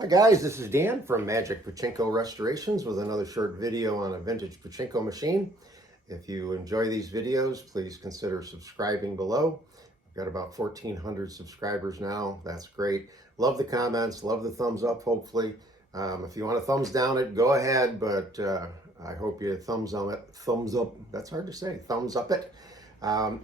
Hi guys, this is Dan from Magic Pachinko Restorations with another short video on a vintage pachinko machine. If you enjoy these videos, please consider subscribing below. I've got about 1,400 subscribers now. That's great. Love the comments, love the thumbs up, hopefully. If you want a thumbs down it, go ahead, but I hope you thumbs up, that's hard to say, thumbs up it.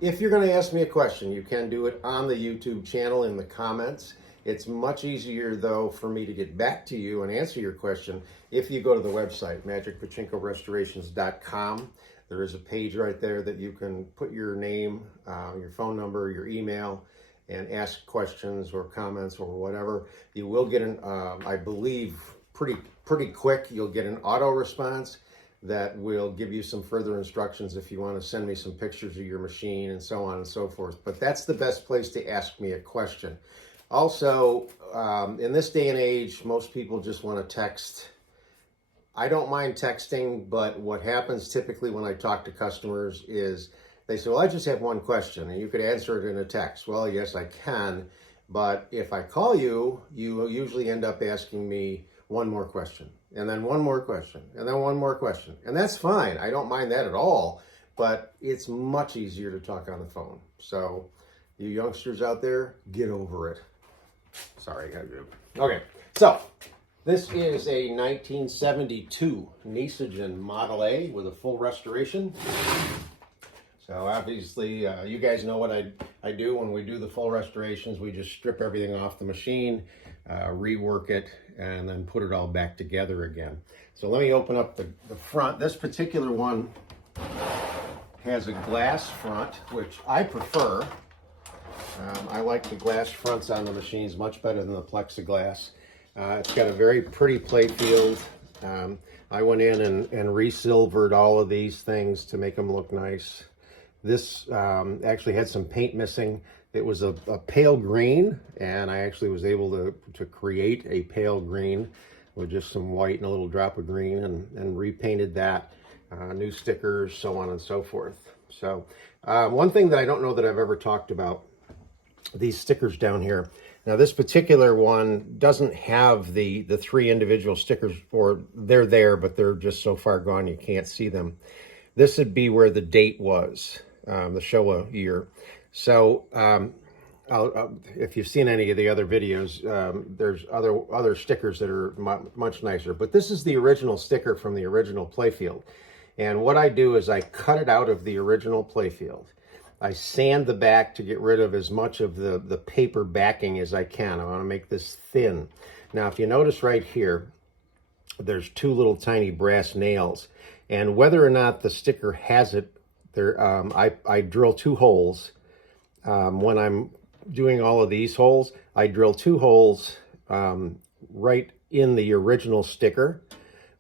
If you're going to ask me a question, you can do it on the YouTube channel in the comments. It's much easier, though, for me to get back to you and answer your question if you go to the website, magicpachinkorestorations.com. There is a page right there that you can put your name, your phone number, your email, and ask questions or comments or whatever. You will get an, I believe, pretty quick, you'll get an auto response that will give you some further instructions if you want to send me some pictures of your machine and so on and so forth. But that's the best place to ask me a question. Also, in this day and age, most people just want to text. I don't mind texting, but what happens typically when I talk to customers is they say, well, I just have one question, and you could answer it in a text. Well, yes, I can, but if I call you, you usually end up asking me one more question, and then one more question, and then one more question. And that's fine. I don't mind that at all, but it's much easier to talk on the phone. So you youngsters out there, get over it. Sorry, I do. Okay, so this is a 1972 Nishijin Model A with a full restoration. So obviously, you guys know what I do when we do the full restorations. We just strip everything off the machine, rework it, and then put it all back together again. So let me open up the front. This particular one has a glass front, which I prefer. I like the glass fronts on the machines much better than the plexiglass. It's got a very pretty play field. I went in and re-silvered all of these things to make them look nice. This actually had some paint missing. It was a pale green, and I actually was able to create a pale green with just some white and a little drop of green, and repainted that. New stickers, so on and so forth. So one thing that I don't know that I've ever talked about, these stickers down here. Now this particular one doesn't have the three individual stickers, or they're there, but they're just so far gone you can't see them. This would be where the date was, the Showa year. So if you've seen any of the other videos, there's other stickers that are much nicer. But this is the original sticker from the original playfield. And what I do is I cut it out of the original playfield. I sand the back to get rid of as much of the paper backing as I can. I want to make this thin. Now, if you notice right here, there's two little tiny brass nails. And whether or not the sticker has it, I drill two holes. When I'm doing all of these holes, I drill two holes right in the original sticker.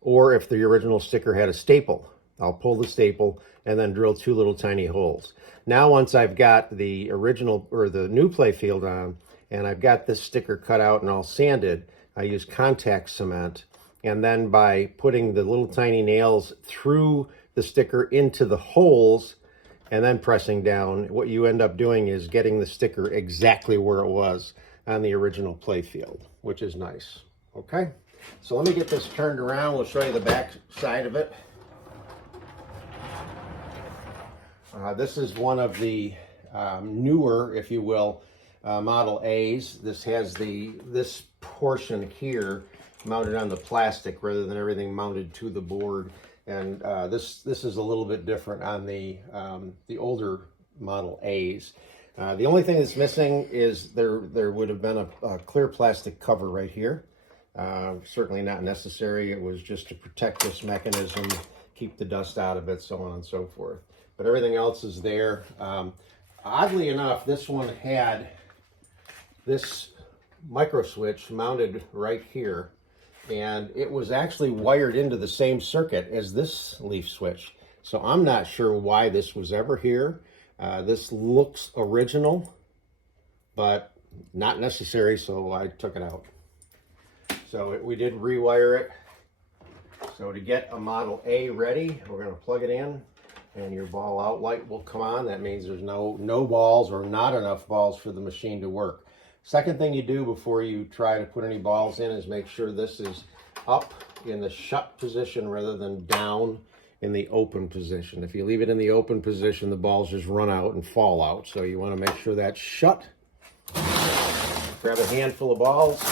Or if the original sticker had a staple, I'll pull the staple and then drill two little tiny holes. Now, once I've got the original or the new playfield on, and I've got this sticker cut out and all sanded, I use contact cement. And then by putting the little tiny nails through the sticker into the holes and then pressing down, what you end up doing is getting the sticker exactly where it was on the original playfield, which is nice. Okay, so let me get this turned around. We'll show you the back side of it. This is one of the newer, if you will, Model A's. This has this portion here mounted on the plastic rather than everything mounted to the board. And this is a little bit different on the older Model A's. The only thing that's missing is there would have been a clear plastic cover right here. Certainly not necessary. It was just to protect this mechanism, keep the dust out of it, so on and so forth. But everything else is there. Oddly enough, this one had this micro switch mounted right here, and it was actually wired into the same circuit as this leaf switch. So I'm not sure why this was ever here. This looks original, but not necessary, so I took it out. So we did rewire it. So to get a Model A ready, we're going to plug it in, and your ball out light will come on. That means there's no balls or not enough balls for the machine to work. Second thing you do before you try to put any balls in is make sure this is up in the shut position rather than down in the open position. If you leave it in the open position, the balls just run out and fall out. So you want to make sure that's shut. Grab a handful of balls.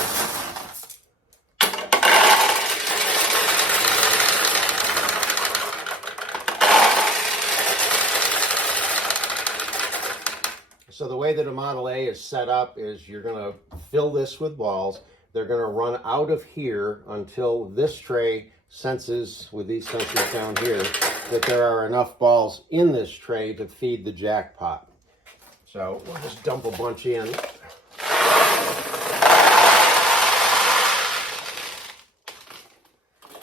So the way that a Model A is set up is you're going to fill this with balls. They're going to run out of here until this tray senses, with these sensors down here, that there are enough balls in this tray to feed the jackpot. So we'll just dump a bunch in.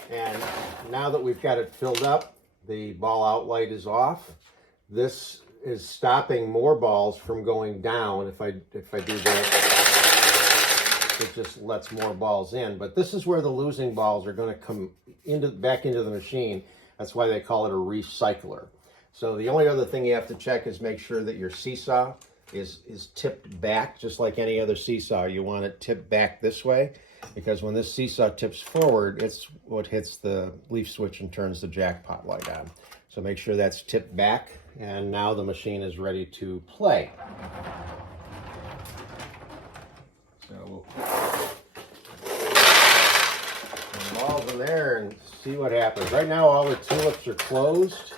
And now that we've got it filled up, the ball out light is off. This is stopping more balls from going down. If I do that, it just lets more balls in. But this is where the losing balls are going to come back into the machine. That's why they call it a recycler. So the only other thing you have to check is make sure that your seesaw is tipped back, just like any other seesaw. You want it tipped back this way, because when this seesaw tips forward, it's what hits the leaf switch and turns the jackpot light on. So make sure that's tipped back, and now the machine is ready to play. So we'll put the balls in there and see what happens. Right now all the tulips are closed,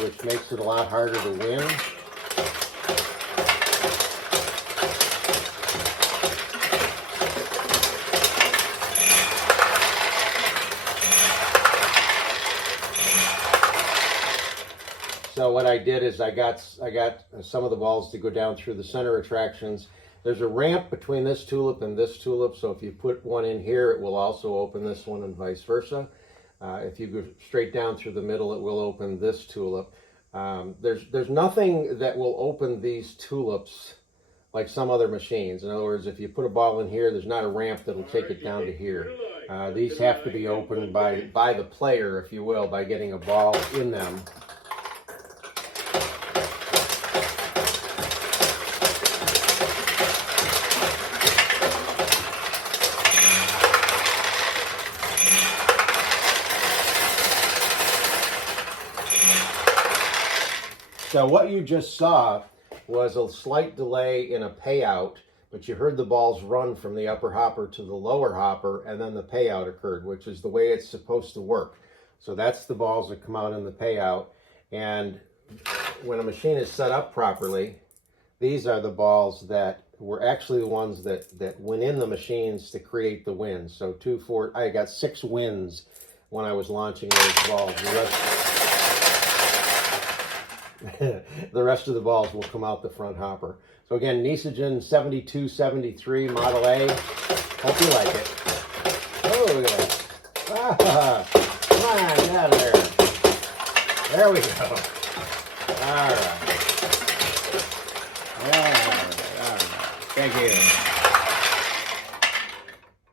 which makes it a lot harder to win. So what I did is I got some of the balls to go down through the center attractions. There's a ramp between this tulip and this tulip, so if you put one in here, it will also open this one and vice versa. If you go straight down through the middle, it will open this tulip. There's nothing that will open these tulips like some other machines. In other words, if you put a ball in here, there's not a ramp that'll take it down to here. These have to be opened by the player, if you will, by getting a ball in them. So what you just saw was a slight delay in a payout, but you heard the balls run from the upper hopper to the lower hopper, and then the payout occurred, which is the way it's supposed to work. So that's the balls that come out in the payout. And when a machine is set up properly, these are the balls that were actually the ones that went in the machines to create the wins. So I got 6 wins when I was launching those balls. The rest of the balls will come out the front hopper. So again, Nishijin 7273 Model A. Hope you like it. Oh, look at that. Ah, come on, get out of there. There we go. All right. All right. Thank you.